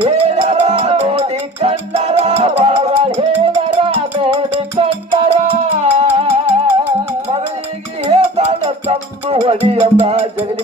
ಹೇಳರ ನೋಡಿ ಕಣ್ಣರ ಬಾಳ ಹೇಳರ ನೋಡಿ ಕಣ್ಣರ ಮಗಳಿಗೆ ಹೇಳ್ತಾನ ತಂದು ಹೊಡಿಯಮ್ಮ ಜಗಲಿ